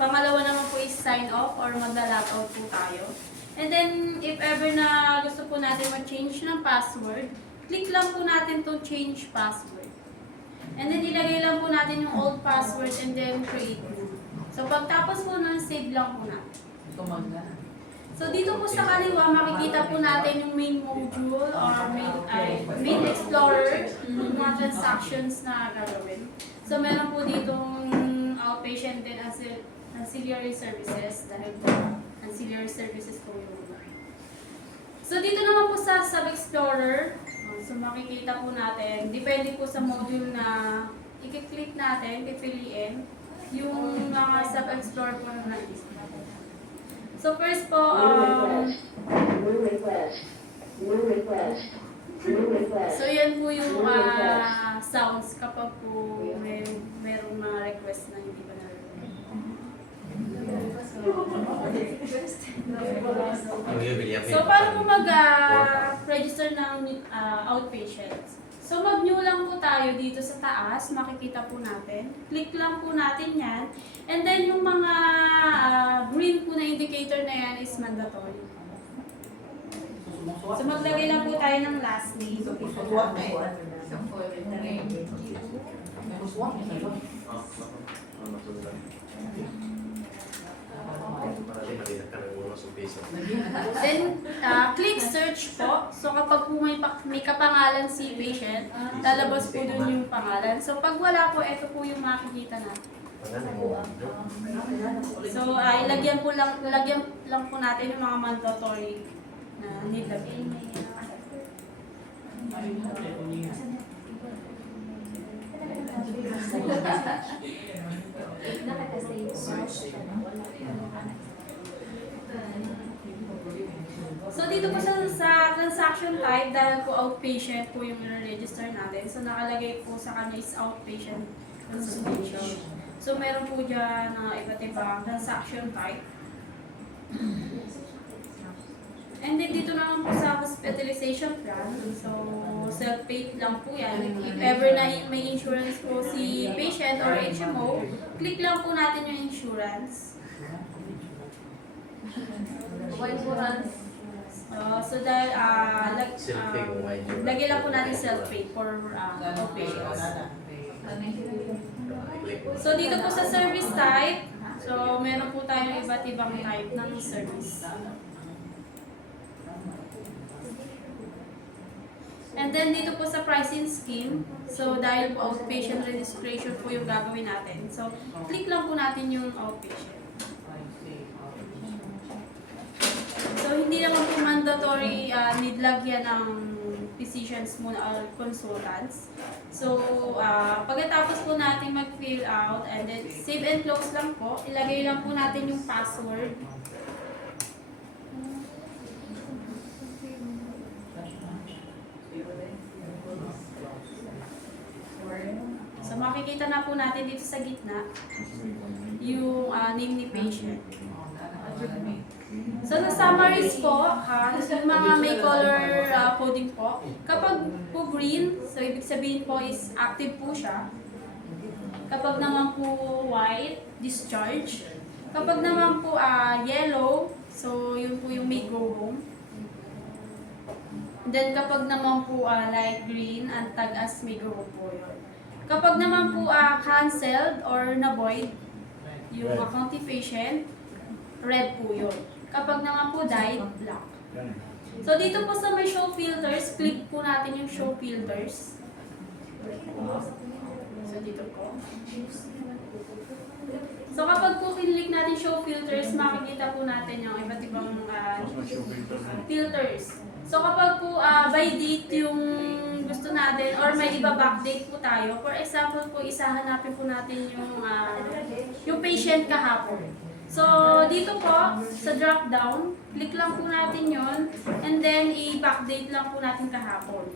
Pangalawa naman po is sign off or magla-logout po tayo. And then, if ever na gusto po natin mag-change ng password, click lang po natin to change password. And then, ilagay lang po natin yung old password and then create new. So, pagtapos po nun, save lang po natin. So, dito po sa kaliwa, makikita po natin yung main module or main explorer, yung mga transactions na gagawin. So, meron po ditong outpatient din ancillary services dahil po ancillary services po yung iba. So, dito naman po sa sub-explorer, so makikita po natin, depende po sa module na i-click natin, pipiliin, yung mga sub-explorer po na nandito. So first po, so yan po yung sounds kapag po merong mga request na hindi pa narinig. So paano po mag-register ng outpatients? So mag-new lang po tayo dito sa taas, makikita po natin. Click lang po natin yan. And then yung mga green po na indicator na yan is mandatory. So maglagay lang po tayo ng last name. Then, click search po. So, kapag po may kapangalan si patient, lalabas po dun yung pangalan. So, pag wala po, ito po yung makikita natin. So, lagyan lang po natin yung mga mandatory na nilagay. So dito po sa transaction type, dahil po outpatient po yung register natin, so nakalagay po sa kanya is outpatient consultation. So meron po dyan iba't ibang transaction type. And then dito naman po sa hospitalization plan, so self-paid lang po yan. If ever na may insurance po si patient or HMO, click lang po natin yung insurance. So dahil lagyan lang po natin self-paid for outpatients. So dito po sa service type, so meron po tayong iba't ibang type ng service. And then dito po sa pricing scheme, so dahil po outpatient registration po yung gagawin natin, so click lang po natin yung outpatient. So hindi naman po mandatory need lagyan ng physicians muna or consultants. So pagkatapos po natin mag-fill out and then save and close lang po, ilagay lang po natin yung password. So makikita na po natin dito sa gitna yung name ni patient. So na-summarize po, yung mga may color coding po. Kapag po green, so ibig sabihin po is active po siya. Kapag naman po white, discharge. Kapag naman po yellow, so yun po yung may go home. Then kapag naman po light green, ang tag as may go home po yun. Kapag naman po cancelled or na-void, yung county patient, red po yun. Kapag naman po died, black. So dito po sa may show filters, click po natin yung show filters. So dito po. So kapag po kinlik natin show filters, makikita po natin yung iba't ibang filters. So kapag po by date yung gusto natin or may iba backdate po tayo, for example po, hanapin po natin yung patient kahapon. So, dito po, sa drop down, click lang po natin yon and then i-backdate lang po natin kahapon.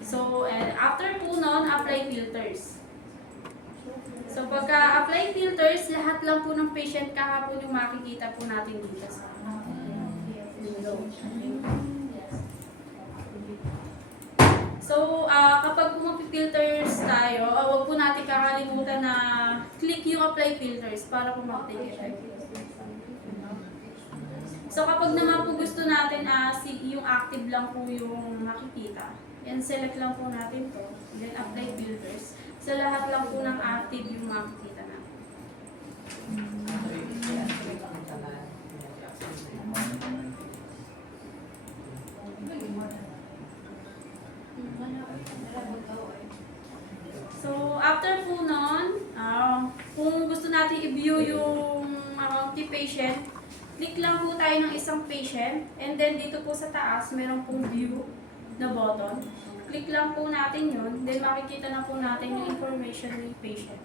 So, after po nun, apply filters. So, pagka apply filters, lahat lang po ng patient kahapon yung makikita po natin dito sa window. So, kapag po mag-filters tayo, huwag po natin kakalimutan na i-click yung apply filters para po mag-take effect. So kapag naman po gusto natin yung active lang po yung makikita, yan select lang po natin to, then apply filters. Sa lahat lang po ng active yung makikita natin. So after po nun, kung gusto natin i-view yung patient, click lang po tayo ng isang patient, and then dito po sa taas, meron pong view na button. Click lang po natin yun, then makikita na po natin yung information ng patient.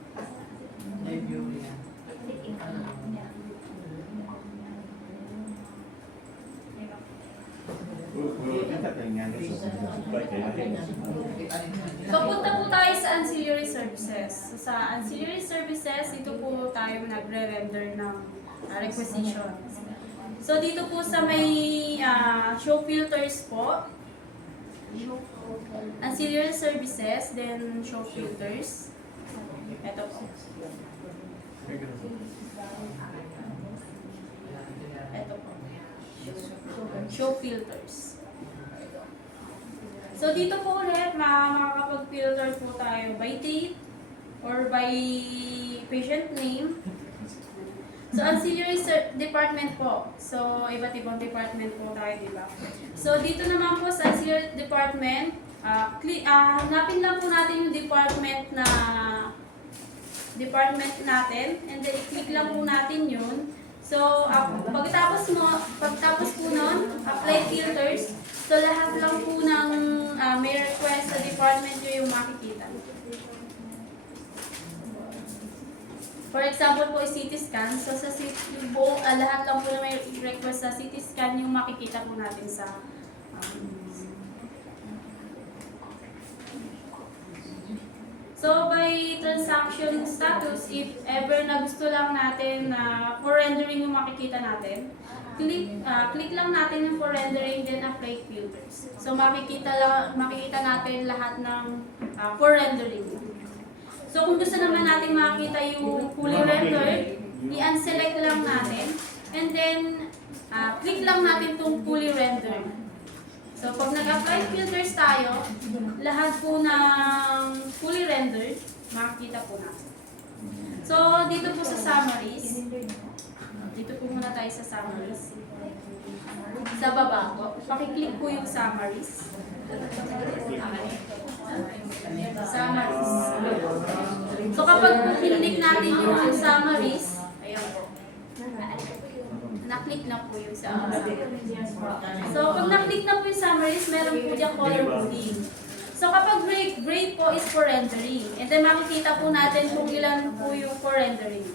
Papunta po tayo sa ancillary services. So, sa ancillary services, dito po tayo nagre-render ng requisitions. So dito po sa may show filters po, ancillary services, then show filters. Ito po. Ito po. Show filters. So dito po ulit, makakapag-filter po tayo by date or by patient name. So ancillary department po. So iba't ibang department po tayo, di ba? So dito naman po sa ancillary department, hanapin lang po natin yung department natin, and then i-click lang po natin yun. So pagtapos po nun, apply filters. So lahat lang po ng may request sa department nyo yung makikita. For example po, CT scan. So sa lahat lang po na may request sa CT scan yung makikita po natin sa So by transaction status, if ever na gusto lang natin na for rendering yung makikita natin, click lang natin yung for rendering, then apply filters. So makikita natin lahat ng for rendering. So kung gusto naman natin makita yung fully rendered, i-unselect lang natin, and then click lang natin itong fully rendered. So pag nag-apply filters tayo, lahat po ng fully rendered, makikita po natin. So dito po sa summaries, dito po muna tayo sa summaries. Sa baba po, pakiclick po yung summaries. Summaries. So kapag click natin yung summaries, ayan po. Na-click na po yung summaries. So pag na-click na po yung summaries, meron po diyang color coding. So kapag gray po is for rendering. And then makikita po natin kung ilan po yung for rendering.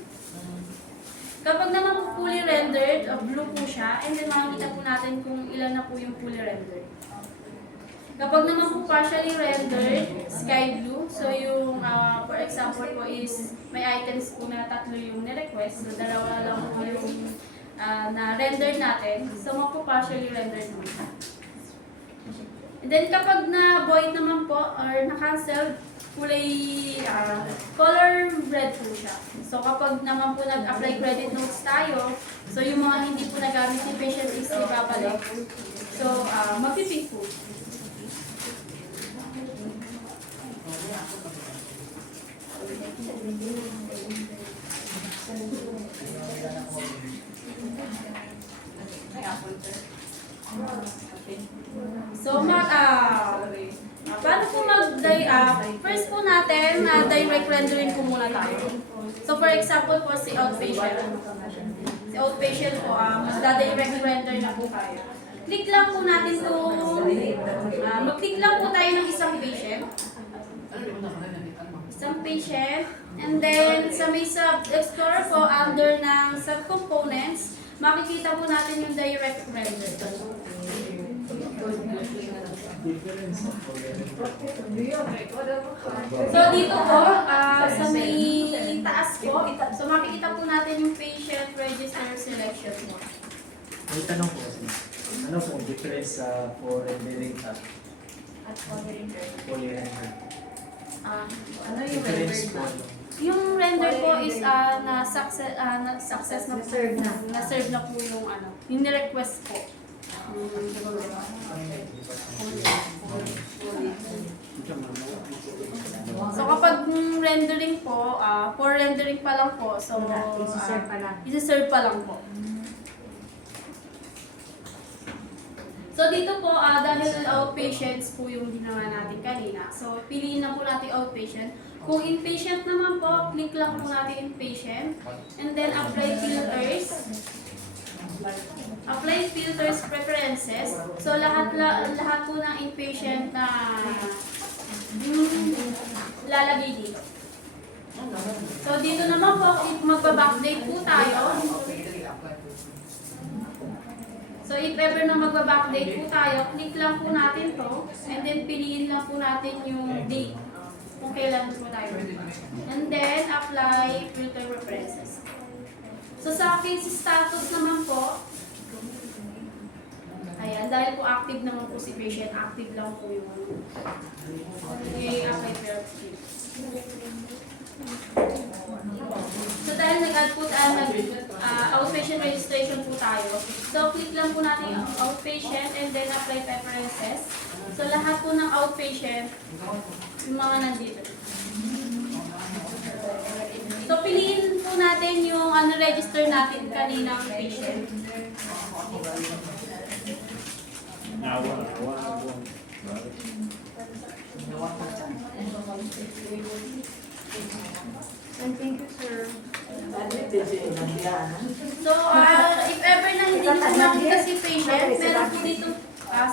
Kapag naman po fully rendered, blue po siya, and then makikita po natin kung ilan na po yung fully rendered. Kapag naman po partially rendered, sky blue, so yung, for example po is, may items po na 3 yung ni-request, so 2 lang po yung na-render natin, so magpo-partially rendered naman. And then kapag na-void naman po, or na-cancel, kulay color red po siya. So kapag naman po nag-apply credit notes tayo, so yung mga hindi po nagamit ni patient is ibabalik. So mag-pink po. So paano po first po natin, direct rendering po muna tayo. So for example po, si outpatient. Si outpatient po, magda-direct render na po tayo. Click lang po natin mag-click lang po tayo ng isang patient. And then sa may sub-explorer po, under ng subcomponents, makikita po natin yung direct render. So dito po, sa may taas po, so makikita po natin yung patient register selection mo. May tanong po kasi, ano po difference sa for rendering at At fully rendered. fully rendered? Ano yung Difference rendered po, na? Yung render po is na-success na po. Na-serve na. Na-serve na po yung yung ni-request po. So kapag rendering po, for rendering pa lang po, so Isi-serve pa lang. isi-serve pa lang po. So dito po, dahil outpatients po yung ginawa natin kanina, so piliin na po natin outpatient. Kung inpatient naman po, click lang po natin inpatient, and then apply filters. Apply filters preferences. So lahat po ng inpatient na lalagay dito. So dito naman po, magba-backdate po tayo. So if ever na magba-backdate po tayo, click lang po natin to, and then piliin lang po natin yung date kung kailan po tayo. And then apply filter preferences. So sa case status naman po, ayan, dahil po active naman po si patient, active lang po yung apply filter. So dahil nag-add po tayo, outpatient registration po tayo. So click lang po natin yung outpatient and then apply preferences. So lahat po ng outpatient, yung mga nandito. So piliin po natin yung register natin kaninang patient. And thank you, sir. So, if ever na hindi po nakita si patient, meron po dito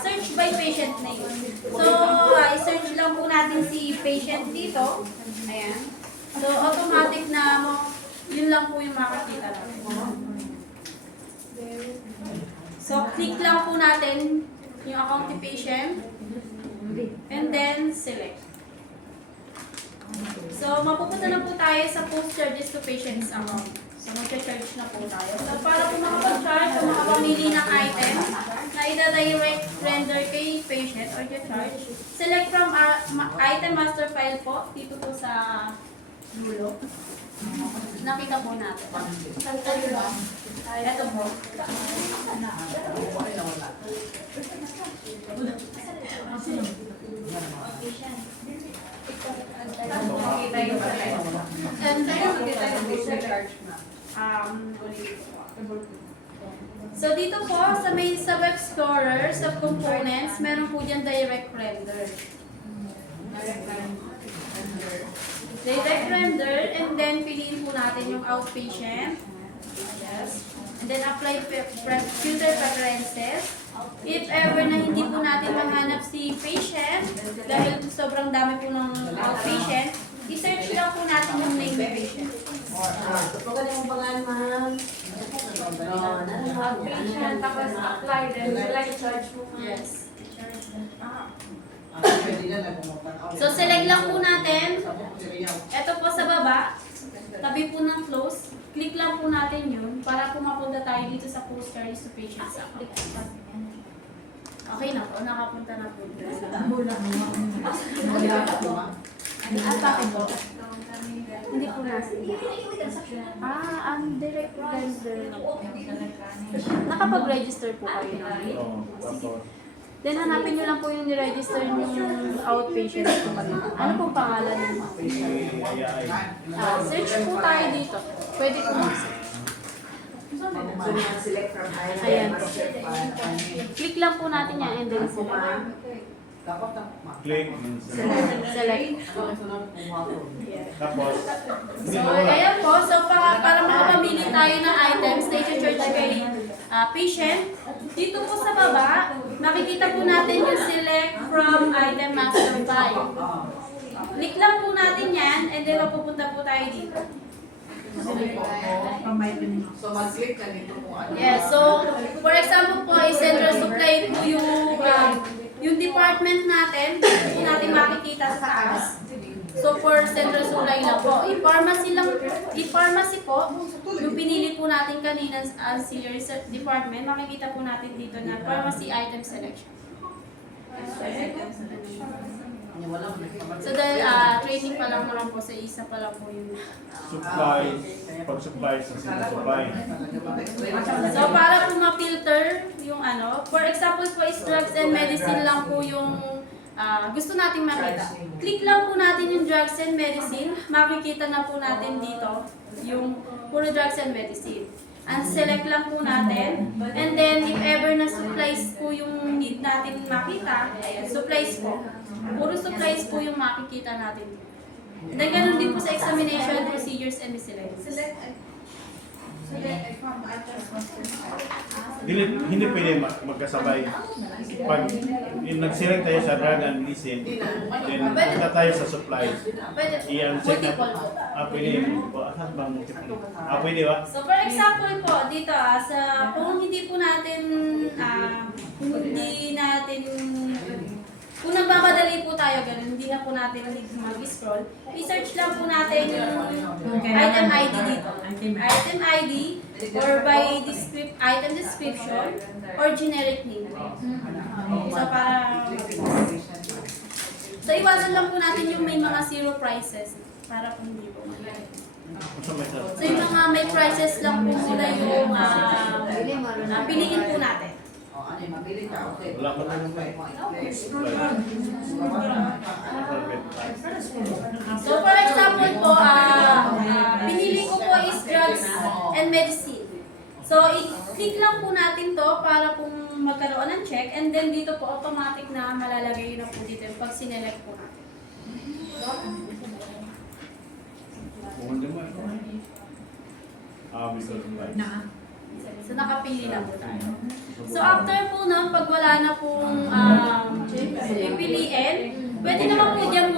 search by patient name. So, i-search lang po natin si patient dito. Ayan. So, automatic na yun lang po yung makikita natin. So, click lang po natin yung account ni patient and then select. So, mapupunta na po tayo sa post charges to patient's account. So, mag-charge na po tayo. So, para po makapag-charge o makapamili ng item na ida-direct render kay patient or charge, select from item master file po, dito po sa dulo. Nakita po natin. Ito po. And so dito po sa may Web Explorer, sa components, meron po dyan direct render. Direct render, and then piliin po natin yung outpatient. Yes. And then apply filter preferences. If ever na hindi po natin mahanap si patient, dahil sobrang dami po ng outpatient, i-search lang po natin yung name ng patient. Outpatient, tapos apply, then select charge mo. Yes. So select lang po natin. Ito po sa baba, tabi po ng close. Click lang po natin yun para po mapunta tayo dito sa post charges to patients account. Okay na po, nakapunta na po. Bakit po? Hindi po nasa. Ang direct render. Nakapag-register po kayo na. Sige. Then hanapin nyo lang po yung ni-register yung outpatient po kami. Ano pong pangalan nyo? Search po tayo dito. Pwede po mag-search. Ayan po. Click lang po natin yan and then select. Click. Select. Tapos, So, ayan po. So, para makapamili tayo ng items na i-charge kay patient, dito po sa baba, makikita po natin yung select from item master file. Click lang po natin yan and then mapupunta po tayo dito. So, mag-click ka dito kung ano. Yes, so for example po, is central supply po yung department natin, dito po natin makikita sa taas. So for central supply lang po. I-pharmacy po, yung pinili po natin kanina as senior research department, makikita po natin dito na pharmacy item selection. Wala mo nagpapalagay. So dahil training pa lang naman po sa isa pa lang po yung Supplies, pag-supplies sa sinasupply. So para po ma-filter yung ano, for example po is drugs and medicine lang po yung gusto nating makita. Click lang po natin yung drugs and medicine, makikita na po natin dito yung puro drugs and medicine. And select lang po natin. And then if ever na supplies po yung need natin makita, supplies po. Puro supplies po yung makikita natin dito. And then ganun din po sa examination, procedures, and miscellaneous. Hindi pwede magkasabay. Pag yung nag-select tayo sa drug and medicine, then punta tayo sa supplies. Pwede, I-uncheck multiple na. po. Pwede. Saan ba multiple? Pwede ba? So for example po, dito kung hindi po natin, kung nagmamadali po tayo ganun, hindi na po natin mag-scroll, i-search lang po natin yung item ID dito. Item ID or by item description or generic name. So iwasan lang po natin yung may mga zero prices para po hindi po mangyari. So yung mga may prices lang po muna yung piliin po natin. Wala pa tayo So for example po, pinili ko po is drugs and medicine. So i-click lang po natin to para kung magkaroon ng check and then dito po automatic na malalagay na po dito yung pag sinelect po natin. So nakapili na po tayo. So after po nun, pag wala na pong pipiliin, pwede naman po dyan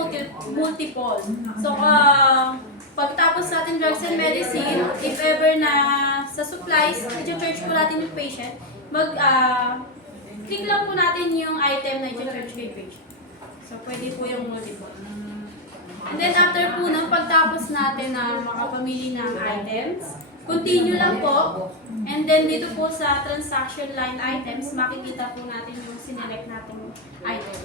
multiple. So pagtapos natin drugs and medicine, if ever na sa supplies, i-charge po natin yung patient, click lang po natin yung item na i-charge kay patient. So pwede po yung multiple. And then after po nun, pagtapos natin na makapamili ng items, continue lang po. And then dito po sa transaction line items, makikita po natin yung sinelect natin item.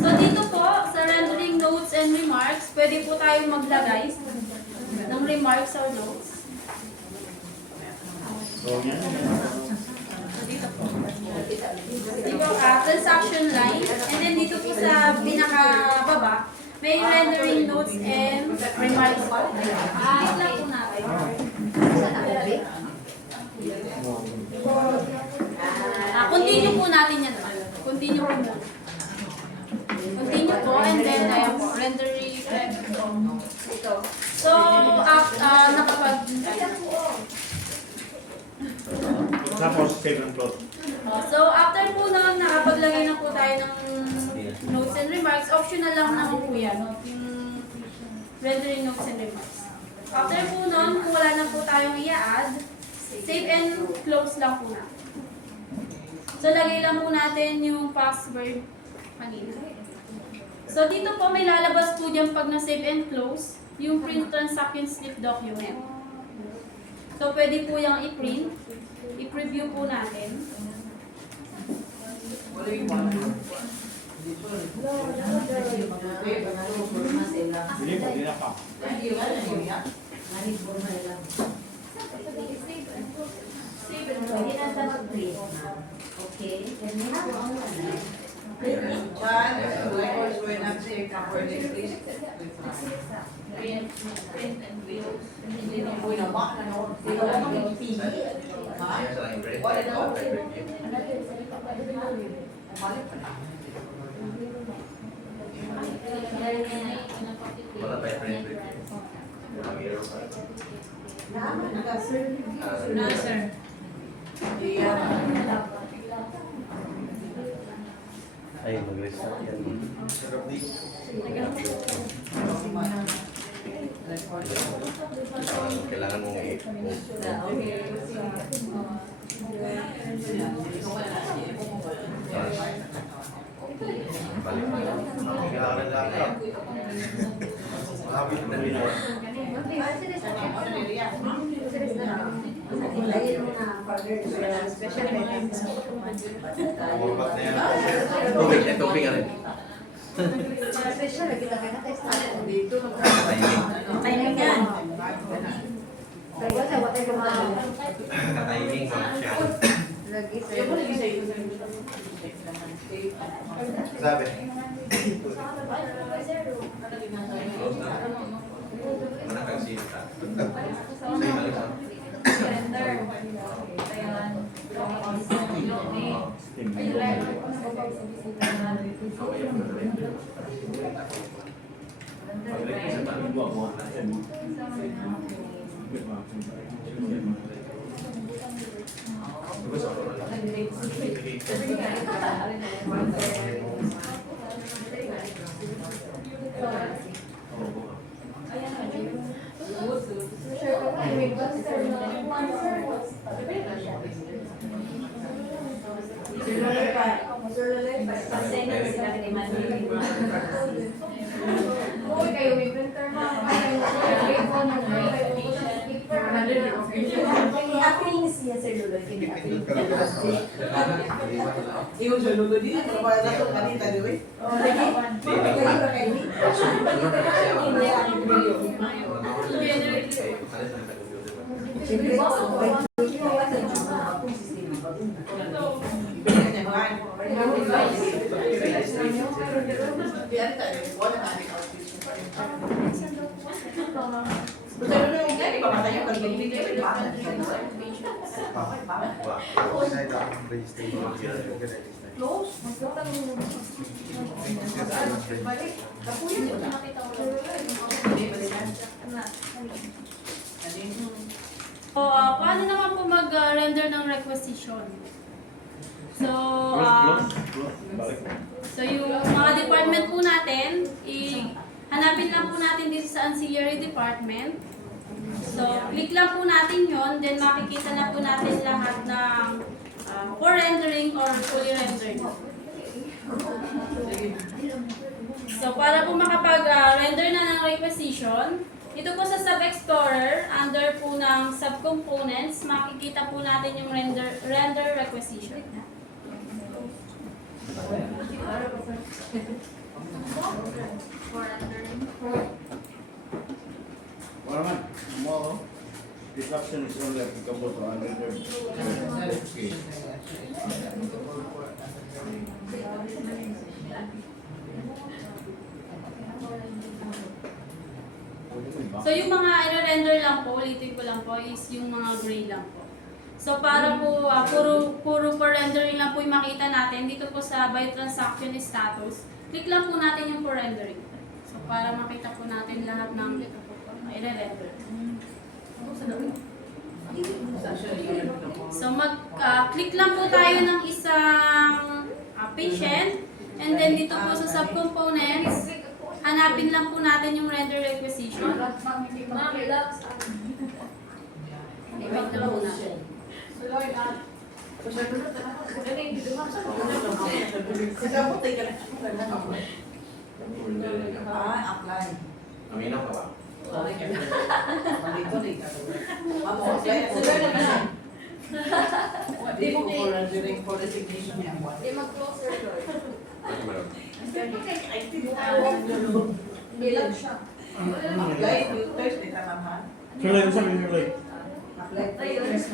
So dito po, sa rendering notes and remarks, pwede po tayong maglagay ng remarks or notes. So, yan. Dito po. Dito, transaction line. And then dito po sa pinakababa, may rendering notes and remarks po. Click lang po natin. Continue po natin yan. Continue po muna. Continue po and then ayan po, rendering. So, nakapag... Tapos, save and close. So, after po nun, nakapaglagay na po tayo ng notes and remarks. Optional lang naman po yan, yung rendering notes and remarks. After po nun, kung wala na po tayong i-add, save and close lang po na. So, lagay lang po natin yung password kanina. So, dito po may lalabas po dyan pag na-save and close, yung print transaction slip document. So, pwede po yung i-print. I-preview po natin. Hindi na pa. Wala pa yung print review. Walang error pa. No, sir. Ay, mag-restart yan. Kailangan mong balik mo lang. Kailangan ng laptop. Habit na rin. Lagyan mo na powder sa special items. Umapat na yan. Tubig, eh, tubig ka rin. Special, lagi lang na test. Dito. Timing. Timing yan. Tayo sa water lumang. Ka-timing, mga siya. Lagi sa Yung mga isa Sabi. Mana kang sita? Sa'yo na lang. Yung saludo din, pero para na ito kanita, di ba? So, paano naman po mag-render ng requisition? So, so yung mga department po natin, hanapin lang po natin dito sa ancillary department. So, click lang po natin yon, then makikita na po natin lahat ng for rendering or fully rendered. So, para po makapag-render na ng requisition, ito po sa Sub-Explorer, under po ng Subcomponents, makikita po natin yung render requisition. Warman, tomorrow, this option is only applicable to unrendered. So yung mga i-render lang po, ulitin ko lang po, is yung mga gray lang po. So para po, puro for rendering lang po yung makita natin, dito po sa by transaction status, click lang po natin yung for rendering. So para makita po natin lahat ng ito po, i-render. So mag-click lang po tayo ng isang patient, and then dito po sa subcomponents, hanapin lang po natin yung render requisition. Wait lang po natin. Apply. Aminaw ka ba? Sorry ka na. Dito, dito. Apply. Di mo for rendering for resignation yan. Ano meron? Bilang siya. Apply filters, di tamahan. Tuloy, sabi niyo tuloy. Apply filters.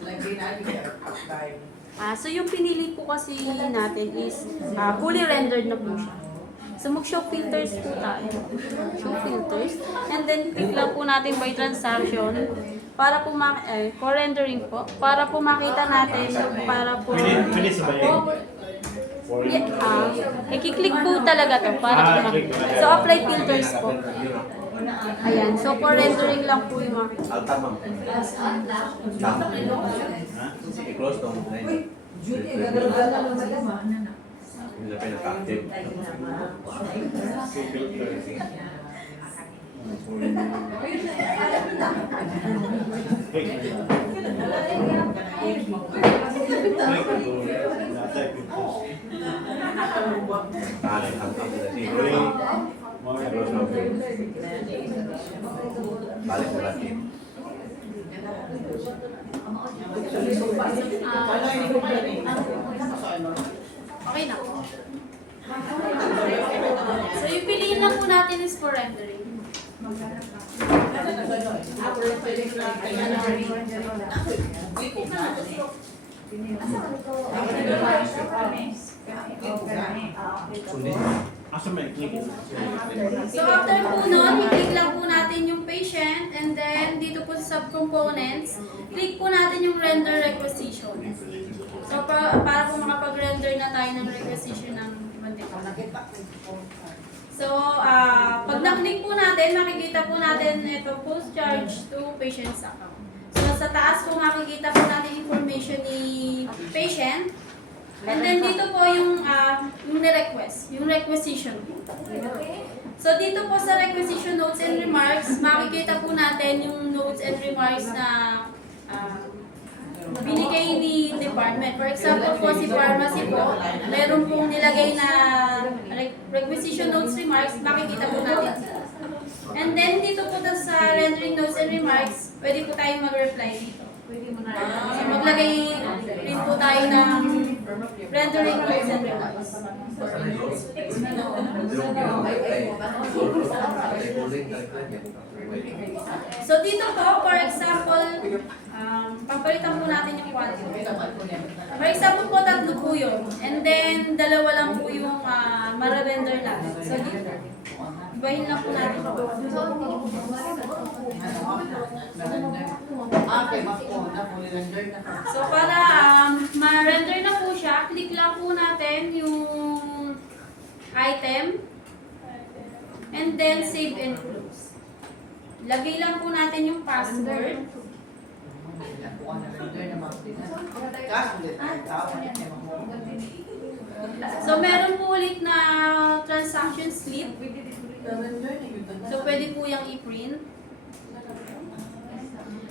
Lagi na, apply. So yung pinili po kasi natin is fully rendered na po siya. So mag-show filters po tayo. Show filters. And then click lang po natin by transaction para po for rendering po. Para po makita natin, para po Finish ba yun? i-click po talaga to para po makita. So apply filters po. Ayan. So for rendering lang po yung mga. Alta, ma'am. Tama. I-close tong line. Judy, gagawin na naman. Hindi na pinaka-active. Tahan, ang tapos na si Roy. I-close na Balik sa laki. Wala, hindi ko kaya eh. Okay na po. So, yung piliin lang po natin is for rendering. Sundin. Asa may click? So, after po nun, i-click lang po natin yung patient and then dito po sa subcomponents, click po natin yung render requisition. So, para po makapag-render na tayo ng requisition ng mantika. So, pag na-click po natin, makikita po natin ito post-charge to patient's account. So, sa taas po makikita po natin information ni patient. And then dito po yung ni-request, yung requisition po. So, dito po sa requisition notes and remarks, makikita po natin yung notes and remarks na binigay ni department. For example po, si pharmacy po, meron pong nilagay na requisition notes remarks, makikita po natin. And then dito po sa rendering notes and remarks, pwede po tayong mag-reply dito. So maglagay rin po tayo ng rendering notes and remarks. So dito po, for example, papalitan po natin yung quantity. For example po, 3 po yun. And then, 2 lang po yung mararender natin. So dito, ibahin lang po natin po. So para ma-render na po siya, click lang po natin yung item and then save and close. Lagay lang po natin yung password. So meron po ulit na transaction slip. So pwede po yung i-print.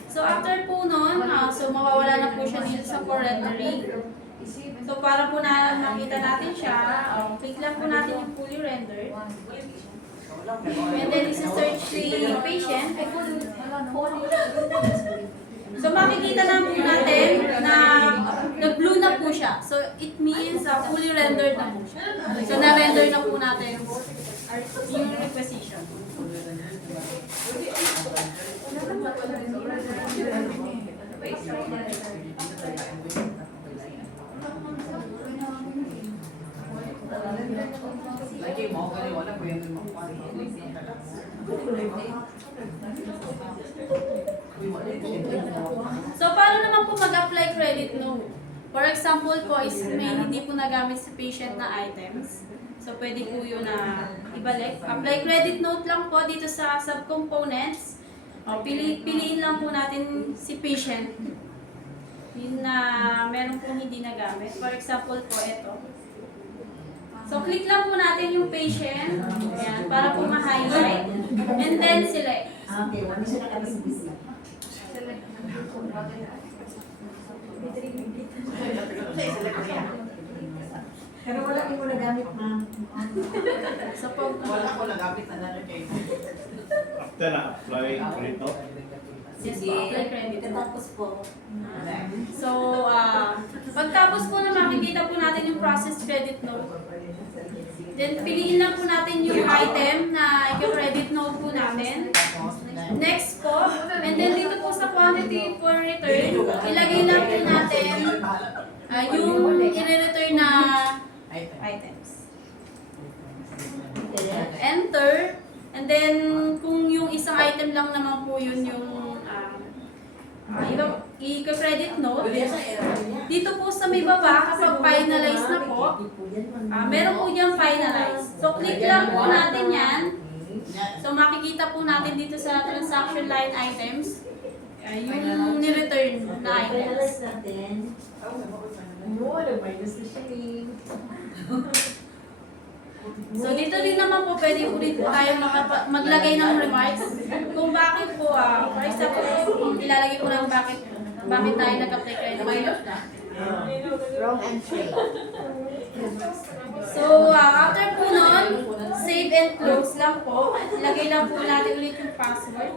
So after po nun, so mawawala na po siya dito sa for rendering. So para po na makita natin siya, click lang po natin yung fully rendered. And then isa-search the patient. So makikita na po natin na nag-blue na po siya. So it means fully rendered na po siya. So na-render na po natin yung requisition. Lagi mo, kaya wala po yung So paano naman po mag-apply credit note? For example po is may hindi po nagamit si patient na items. So pwede po yun na ibalik. Apply credit note lang po dito sa subcomponents. Piliin lang po natin si patient. Yun na meron pong hindi nagamit. For example po ito. So click lang po natin yung patient. Ayan, para po ma-highlight. And then select. Okay, wala siya nakabisi-bisi. Pero wala yung mo nagamit, ma'am. So po, Wala ko nagapit na natin kayo. After na apply credit note. yes po, apply credit note. Tapos po. So, pagtapos po na makikita po natin yung process credit note. Then, piliin lang po natin yung item na i-credit note po natin. Next po, and then dito po sa quantity for return, ilagay lang po natin yung i-return na items. Enter, and then kung yung isang item lang naman po yun yung i-credit note, dito po sa may baba, kapag finalize na po, meron po diyang finalize. So, click lang po natin yan. So, makikita po natin dito sa transaction line items, yung ni-return na items. So, dito rin naman po, pwede ulit po tayo maglagay ng remarks kung bakit po, for example, ilalagay ko lang bakit tayo nag-apply credit note. Wrong entry. So, after po nun, save and close lang po. Lagay lang po natin ulit yung password.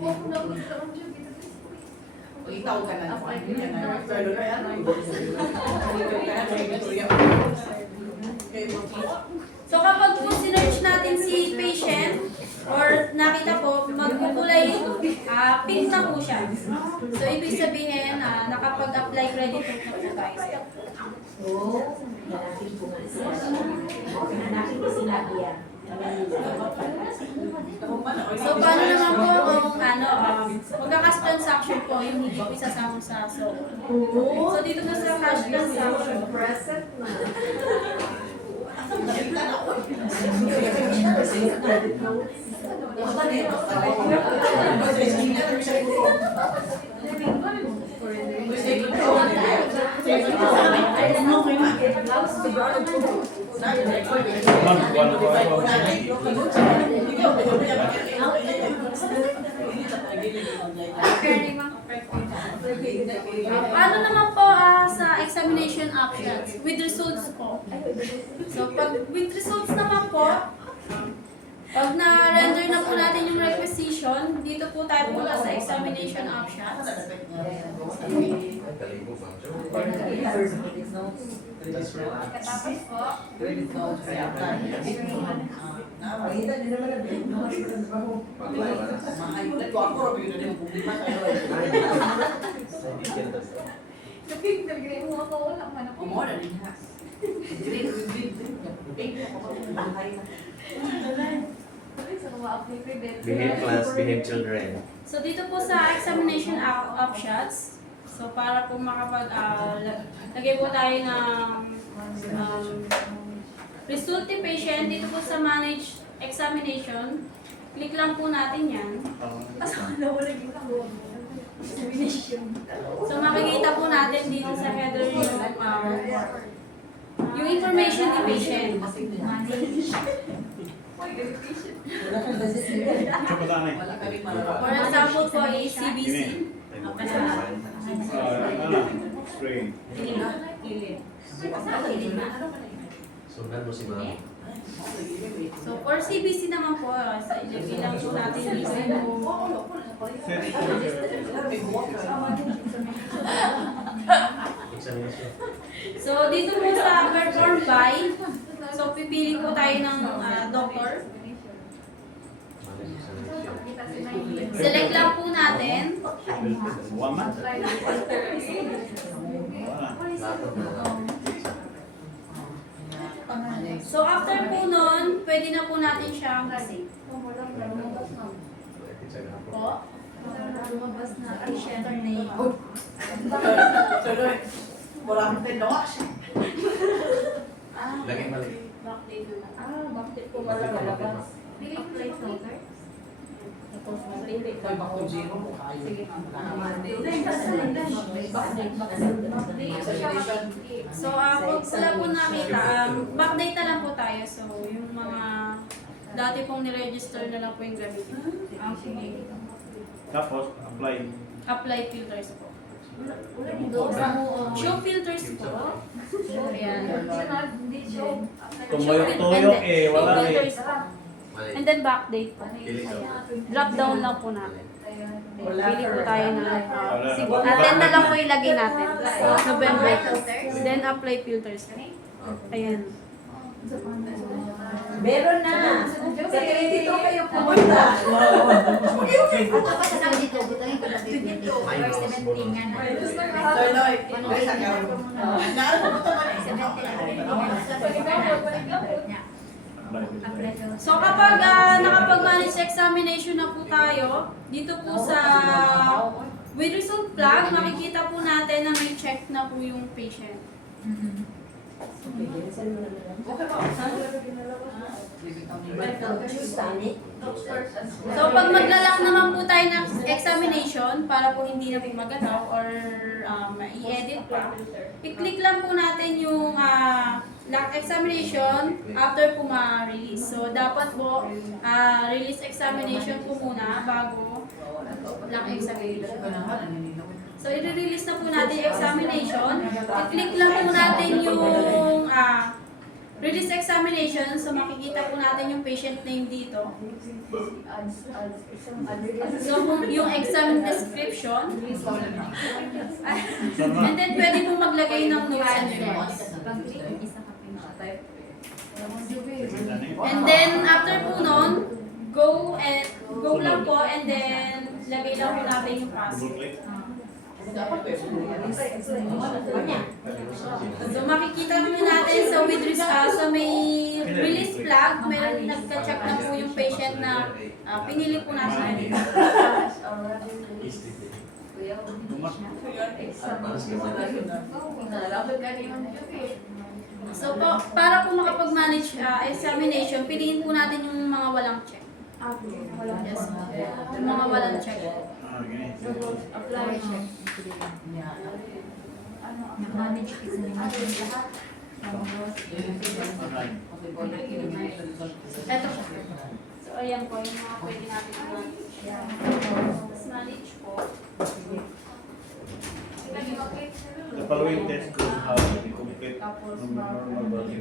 O itaw ka na. Pero na yan. So, kapag po sinearch natin si patient, or nakita po, magkukulay yung pink na po siya. So, ibig sabihin, nakapag-apply credit note na po tayo. Oo. Hanapin ko nga siya. Hanapin ko sinabi yan. So, paano naman po kung magka-cash transaction po, yung hindi po isasama sa so. So, dito na sa cash transaction. Present na. Paano naman po sa examination options with results po? So, pag with results naman po, pag na-render na po natin yung requisition, dito po tayo punta sa examination options. Kalibo ba? Katapos po, Behave class, behave children. so dito po sa examination options, so para po lagay po tayo ng result ni patient, dito po sa manage examination, click lang po natin yan. So makikita po natin dito sa header yung information ni patient. For example po is CBC. Strain. Sundan mo si mama. So for CBC naman po, sa ilagay lang po natin dito yung Examination. so dito po sa perform by, so pipili po tayo ng doctor. Manage examination. Select lang po natin. One month. Lapot mo na. So after po nun, pwede na po natin siyang kasi po. Lumabas na patient name. Wala akong tindawa. Lagi mali. Backdate na lang. Bakit po malabas? Apply filter. Tapos backdate. Ito'y back to zero mo kayo. Sige. Examination. So, pag wala po nakita, backdate na lang po tayo. So, yung mga dati pong niregister na lang po yung gamitin. Okay. Tapos, apply. Apply filters po. Show filters po. Ayan. Tuyok eh, wala Show eh. filters po. Mali. And then backdate po. Pili ka. Drop down lang po natin. Pili po tayo na Wala. atin na lang po ilagay natin. November. Then apply filters. Ayan. Meron na. Sa 22 kayo pumunta. So kapag nakapag-manage examination na po tayo, dito po sa with result flag, makikita po natin na may check na po yung patient. Okay ba? So pag maglalak naman po tayo ng examination para po hindi na po magalaw or i-edit pa, i-click lang po natin yung lock examination after po ma-release. So dapat po release examination po muna bago lock examination. So So, i-release na po natin yung examination. I-click lang po natin yung release examination. So, makikita po natin yung patient name dito. So, yung exam description. And then, pwede po maglagay ng notes and remarks. And then, after po nun, go lang po and then lagay lang po natin yung password. Double click. So makikita po natin sa may release flag, meron nagka-check na po yung patient na pinili po natin. So para po makapag-manage examination, piliin po natin yung mga walang check. Yes, yung mga walang check. Ganito. Apply check. Manage examination lahat. Ito po. So ayan po yung mga pwede natin manage. Tapos manage po. The following test could have been complete normal body.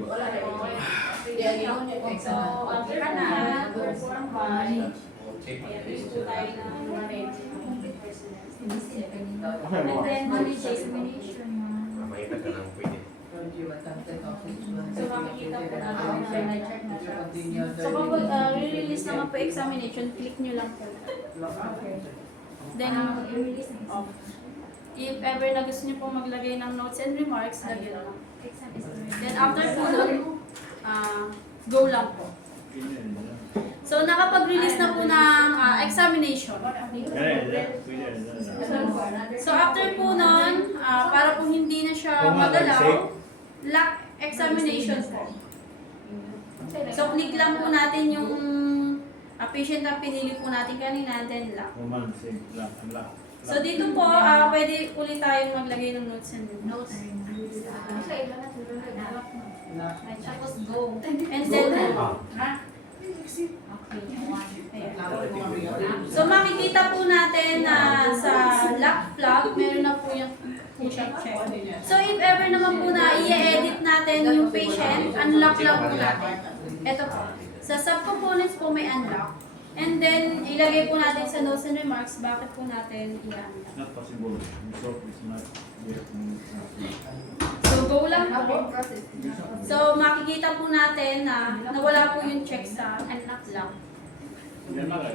So after na, perform manage. Ayan, gusto po tayo ng manage. And then manage examination. Makita ka lang pwede. So makikita po natin na na-check na siya. So kapag re-release naman po examination, click nyo lang po. Then, off. If ever na gusto nyo pong maglagay ng notes and remarks, lagyan lang. Then after po nun, go lang po. So nakapag-release na po ng examination. So after po nun, para po hindi na siya magalaw, lock examination po. So click lang po natin yung patient na pinili po natin kanina, then lock. So dito po, pwede ulit tayong maglagay ng notes and remarks. Tapos go. And then, so makikita po natin na sa lock flag, meron na po yung check. So if ever naman po na i-edit natin yung patient, unlock lang po natin. Ito po. Sa subcomponents po may unlock. And then, ilagay po natin sa notes and remarks, bakit po natin i-unlock. Not possible. The soap is not there. So, go lang po. So, makikita po natin na nawala po yung check sa unlock lang. Yan na lang.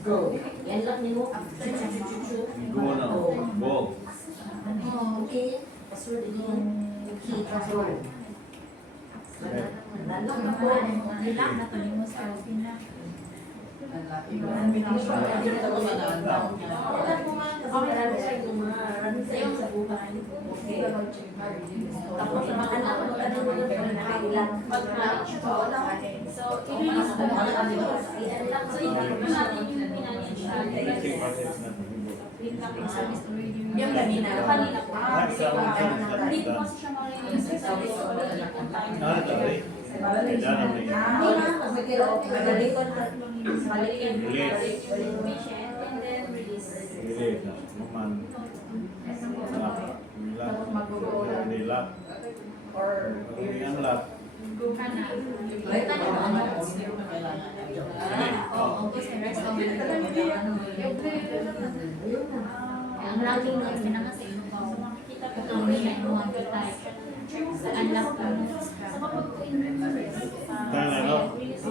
Go. Yan lang nyo. Go now. Go. Okay. Password again. Key password. Nalong na po. Nilak na to ni mo sa na. Tapos anak mo ka naman Mag-manage po. So, i-release po natin. So, i-click po natin yung pinanage natin. yung kanina. Kanina po. Hindi po kasi siya ma-release. So, click po tayo. Patient and then release. Ang laging notes, pinangasin mo pa. Ito may mga kita. Unlock po. So, kapag po in-release, so,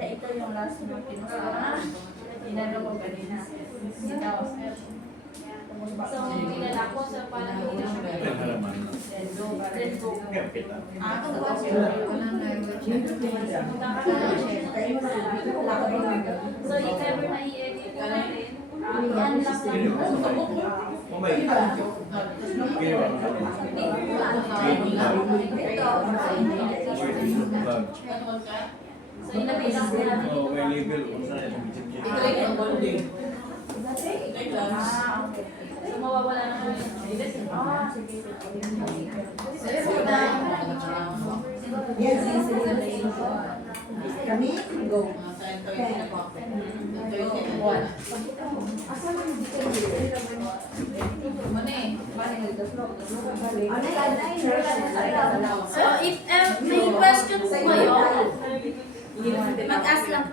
Ito yung last na pinusahan. Inano ko kanina. so, nilala ko sa parang hindi na siya. Then go. So, if ever na i-edit po natin, i-unlock lang po. Oh my God. So, ilagay lang po natin yung may label. Ito yung bonding. So, mawawala na po yung Yes, yes, kami? Go. So, if may question po kayo, mag-ask lang.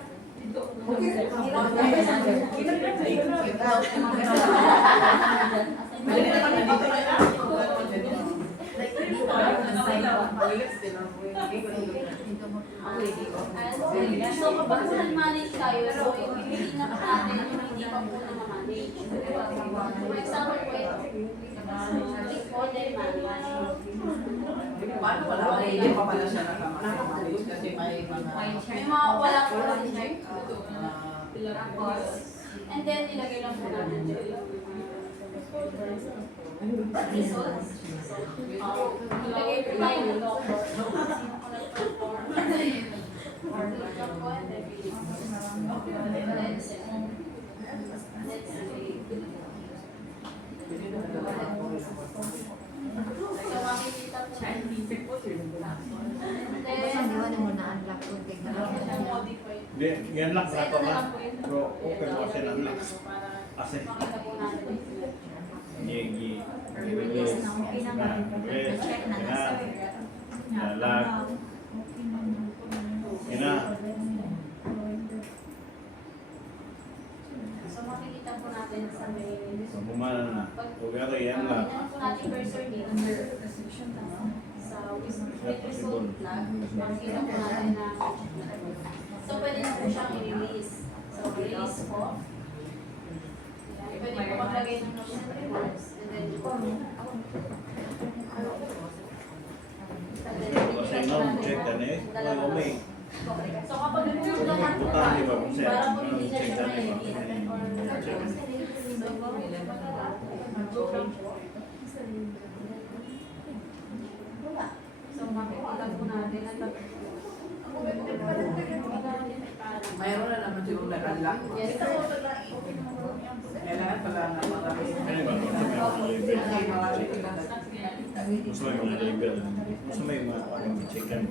So, kapag po nag-manage tayo, so ipipili na po natin yung hindi pa po na-manage. For example po, click po, then manage. Paano wala? Hindi pa pala siya nakamalis kasi may mga... May mga wala po kasi check. ah, And then, ilagay lang po natin dyan. Results. Ilagay po tayo ng doctor. So, makikita po siya. Hindi, yan lang sa ako ha. Pero okay mo kasi ng lax. Kasi, Makita po natin. release na, lag, ina. So, makikita po natin sa may... So, bumana na. Okay, ito yan lang. Tingnan po natin cursor dito. Sa with result log, makikita po natin na so, pwede na po siyang i-release. So, release po. Pwede po maglagay ng notion reports. And then, Kasi now, check ka na eh. Ay, umay. so, kapag nag-prove naman po Puta, di ba? tayo, Kung sa'yo, para po hindi na check siya ka na eh. ma-edit so, makikita po natin na mayroon na naman siguro nag-unlock. yes, Kailangan pala na marami. Ano ba? Okay, marami. Gusto mo yung mga label. Gusto mo yung mga parang chicken.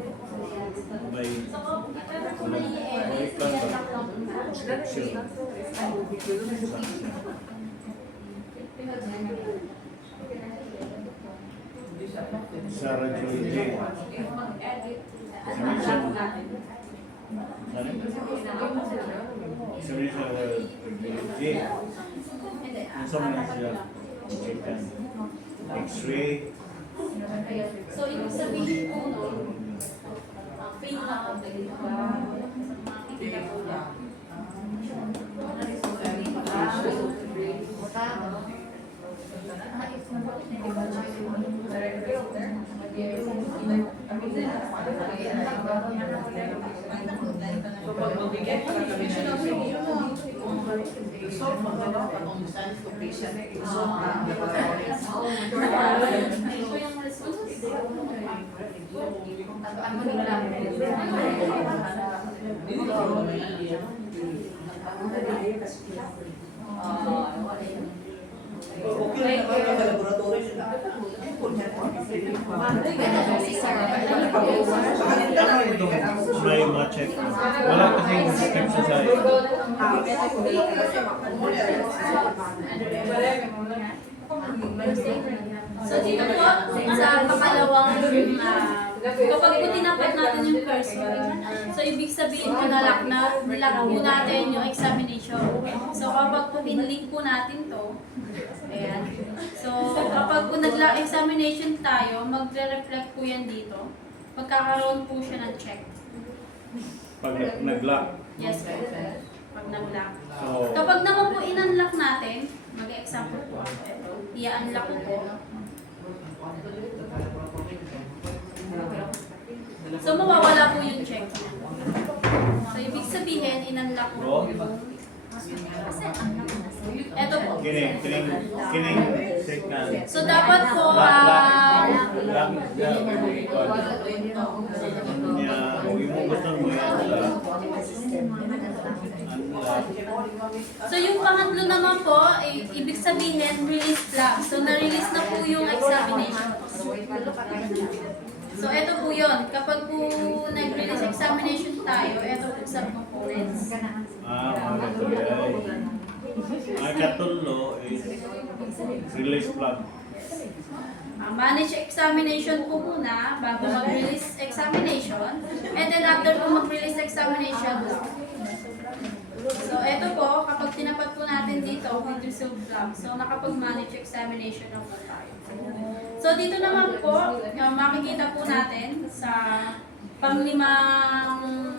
May so, if ever po na i-edit, i-unlock lang po natin. description. Sarah Julie. Mag-edit. Submission. Unlock natin. Ano? Submission Julie. Gusto mo na sila. Chicken. X-ray. So, ibig sabihin po nun, fail na po. Makikita po niya. So, pag magbigay pa kami ng result, magdala pa ng science to patient. Result na Ito yung results. Okay na naman sa laboratory sila. May ma-check. Wala kasing description sa So, dito po, sa pakalawang, kapag po tinapat natin yung cursor, so ibig sabihin nilak po natin yung examination. So, kapag po pinlink po natin to, ayan. So, kapag po nag-examination tayo, magre-reflect po yan dito. Magkakaroon po siya ng check. pag nag-lock. Yes po. Pag nag-lock. So, Kapag naman po in-unlock natin, mag-example po ako. Ito, i-unlock ko po. So, mawawala po yung check niya. So, ibig sabihin, in-unlock ko po yung... Ito po. kining second. So, dapat po, Lock, yung gusto mo yan, unlock. so yung pangatlo naman naman po, ibig sabihin, release lang. So, na-release na po yung examination. So, ito po yun. Kapag po nag-release examination tayo, ito po sa components. Mga katuloy. Ang katulo is release plug. Manage examination po muna bago mag-release examination. And then after po mag-release examination, so ito po, kapag tinapat po natin dito with resolve plug, so nakapag-manage examination na po tayo. So dito naman po, makikita po natin sa panglimang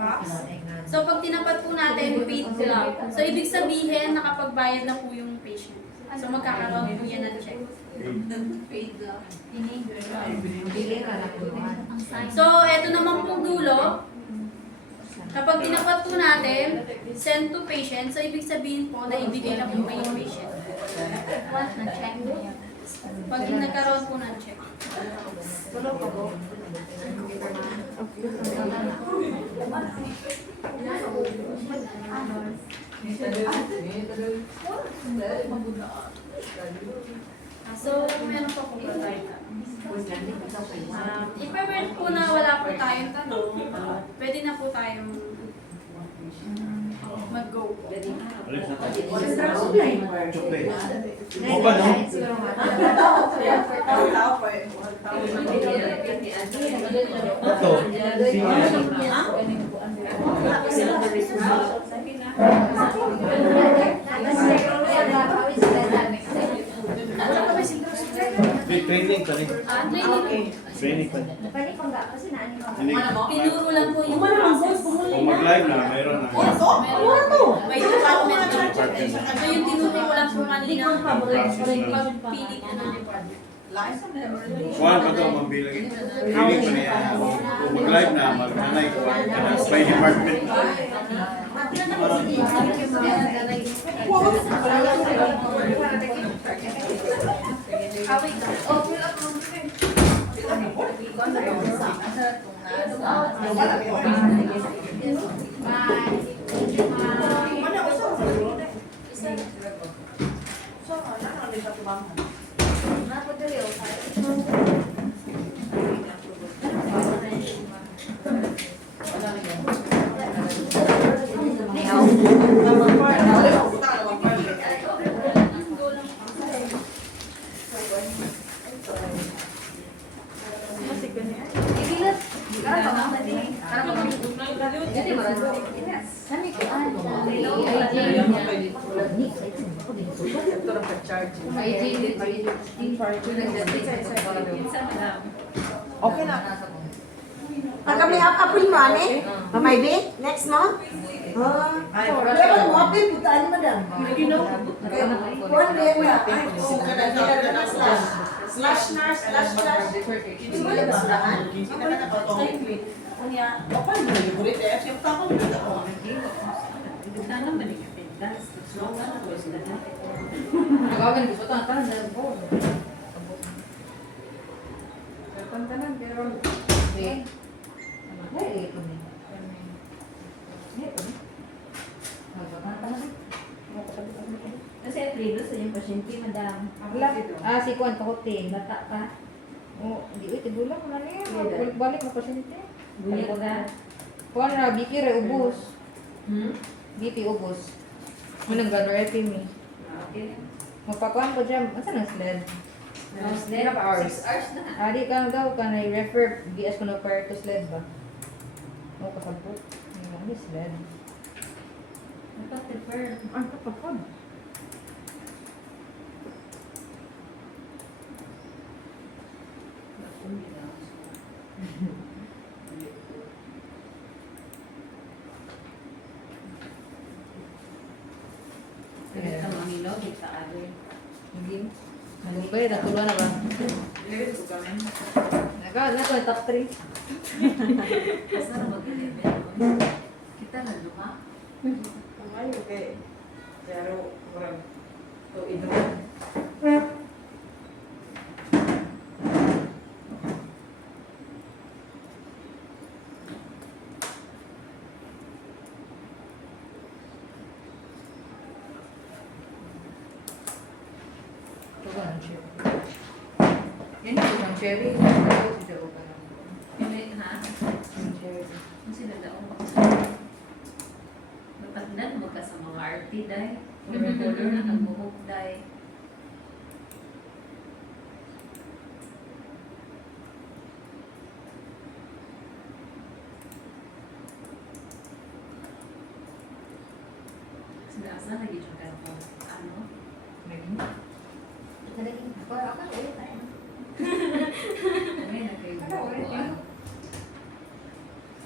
box. So pag tinapat po natin paid plug, so ibig sabihin nakapagbayad na po yung patient. So magkakaroon po yan ng check. Paid lang. So ito naman pong dulo, kapag tinapat po natin, send to patient, so ibig sabihin po na ibigay na po kayo yung patient. Na-check na yan. Pag nagkaroon po ng check. So, meron pa po ba tayo? If-ever po na wala po tayong tanong, pwede na po tayong mag-go po. Alis na tayo. Chupe. O ba, no? Ito. Training pa rin. Training. Training pa rin. Hindi. Tinuro lang po yung Kung mag-live na, mayroon na. may department na. So yung tinuro ko lang po kanina, pagpili ko ng department. Kuhan pa ito, mabilang. Training pa niya. Kung mag-live na, mag-nanay ko. By department. Okay na. Kami apil mo, ane? Mamaybe? Next month? Kaya mo, apil, putaan mo dan. One day, slash nurse, slash. Siguro ba sila? Kasi Aprilo sa yung pasyente, madam. Si Kuan Kahote, bata pa. Di tigulang mo na niya. Balik mo pasyente. Buli ko na. Kuha na, BP re ubos. BP ubos. Munang gano'n repi mi. Magpakuhan ko dyan. Masa nang sled? Sled? Ilang hours? 6 hours na. Di ka daw ka na-refer. BS ko na prior to sled ba? Kasabot. Hindi sled. Nagpa-prefer. Ay, kapapod. Kita mamilo, kita agad. Hindi. Nagumpay, natulog na ba? Nako, top 3. Asa na mag-11? Kita na luha. Kumayo kay Jaro, kurang to ino. Cherry, daw si Jaro ka lang. Pili, ha? Yung cherry. Ang sila daw ako. Matagnan mo ka sa mga arty, day. Color na nagbuhok, day. Sinasa, nagiging ka po. Ano? Naging? Ako ulit tayo. Ay, nagkaibuhok ko. Ano?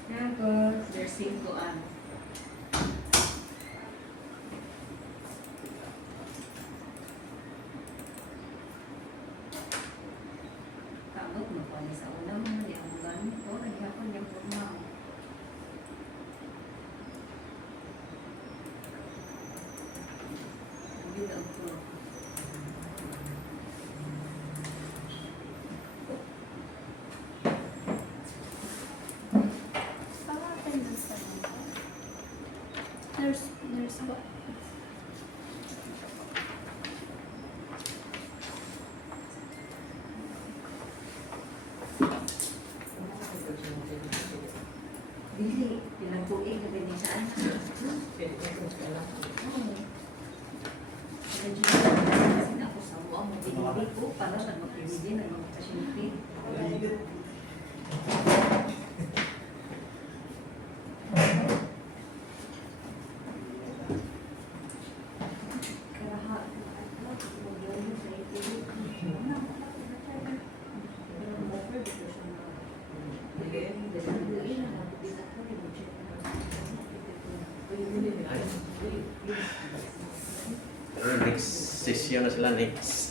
Tapos, There's 5 ano. Kabot mo pa sa una mo na ang ganun ko. Lagi ako niyang purma. Yun ang puro. There's what? Dili, pinagtuig na ganyan saan. Kasi ako sa uwa mo, binili ko para sa magpibili na magpasimpi. Pero next session na sila, next